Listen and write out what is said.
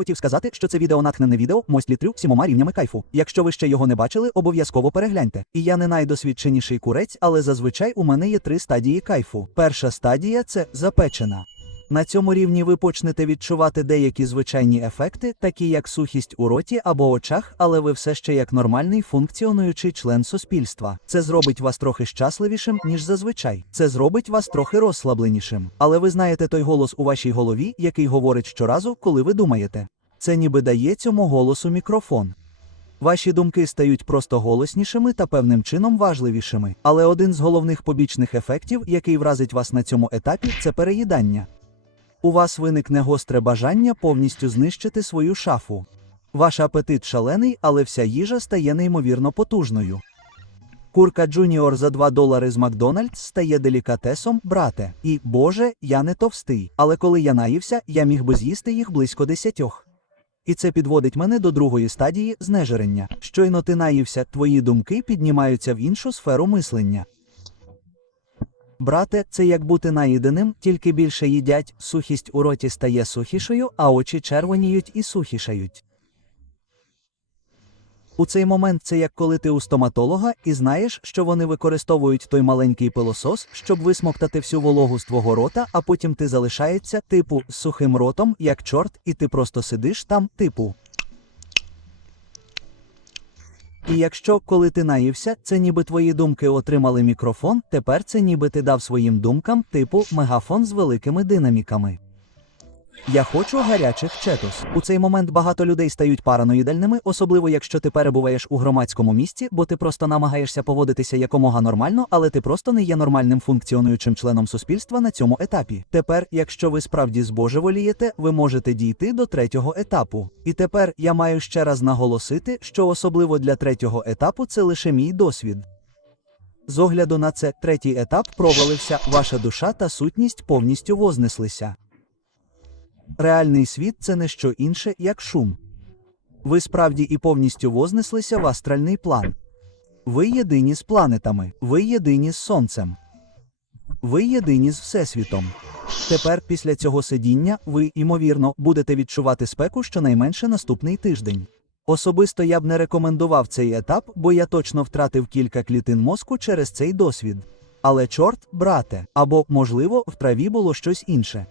хотів сказати, що це відео натхнене відео Мостлі Трю сімома рівнями кайфу. Якщо ви ще його не бачили, обов'язково перегляньте. І я не найдосвідченіший курець, але зазвичай у мене є три стадії кайфу. Перша стадія це запечена. На цьому рівні ви почнете відчувати деякі звичайні ефекти, такі як сухість у роті або очах, але ви все ще як нормальний функціонуючий член суспільства. Це зробить вас трохи щасливішим, ніж зазвичай. Це зробить вас трохи розслабленішим. Але ви знаєте той голос у вашій голові, який говорить щоразу, коли ви думаєте. Це ніби дає цьому голосу мікрофон. Ваші думки стають просто голоснішими та певним чином важливішими. Але один з головних побічних ефектів, який вразить вас на цьому етапі, це переїдання. У вас виникне гостре бажання повністю знищити свою шафу. Ваш апетит шалений, але вся їжа стає неймовірно потужною. Курка Джуніор за 2 долари з Макдональдс стає делікатесом, брате. І, Боже, я не товстий. Але коли я наївся, я міг би з'їсти їх близько десятьох. І це підводить мене до другої стадії знежирення. Щойно ти наївся, твої думки піднімаються в іншу сферу мислення. Брате, це як бути наїденим, тільки більше їдять, сухість у роті стає сухішою, а очі червоніють і сухішають. У цей момент це як коли ти у стоматолога і знаєш, що вони використовують той маленький пилосос, щоб висмоктати всю вологу з твого рота, а потім ти залишається, типу, з сухим ротом, як чорт, і ти просто сидиш там, типу. І якщо, коли ти наївся, це ніби твої думки отримали мікрофон, тепер це ніби ти дав своїм думкам, типу, мегафон з великими динаміками. Я хочу гарячих четос. У цей момент багато людей стають параноїдальними, особливо якщо ти перебуваєш у громадському місці, бо ти просто намагаєшся поводитися якомога нормально, але ти просто не є нормальним функціонуючим членом суспільства на цьому етапі. Тепер, якщо ви справді збожеволієте, ви можете дійти до третього етапу. І тепер я маю ще раз наголосити, що особливо для третього етапу це лише мій досвід. З огляду на це, третій етап провалився, ваша душа та сутність повністю вознеслися. Реальний світ це не що інше, як шум. Ви справді і повністю вознеслися в астральний план. Ви єдині з планетами, ви єдині з сонцем. Ви єдині з Всесвітом. Тепер, після цього сидіння, ви, ймовірно, будете відчувати спеку щонайменше наступний тиждень. Особисто я б не рекомендував цей етап, бо я точно втратив кілька клітин мозку через цей досвід. Але чорт, брате, або, можливо, в траві було щось інше.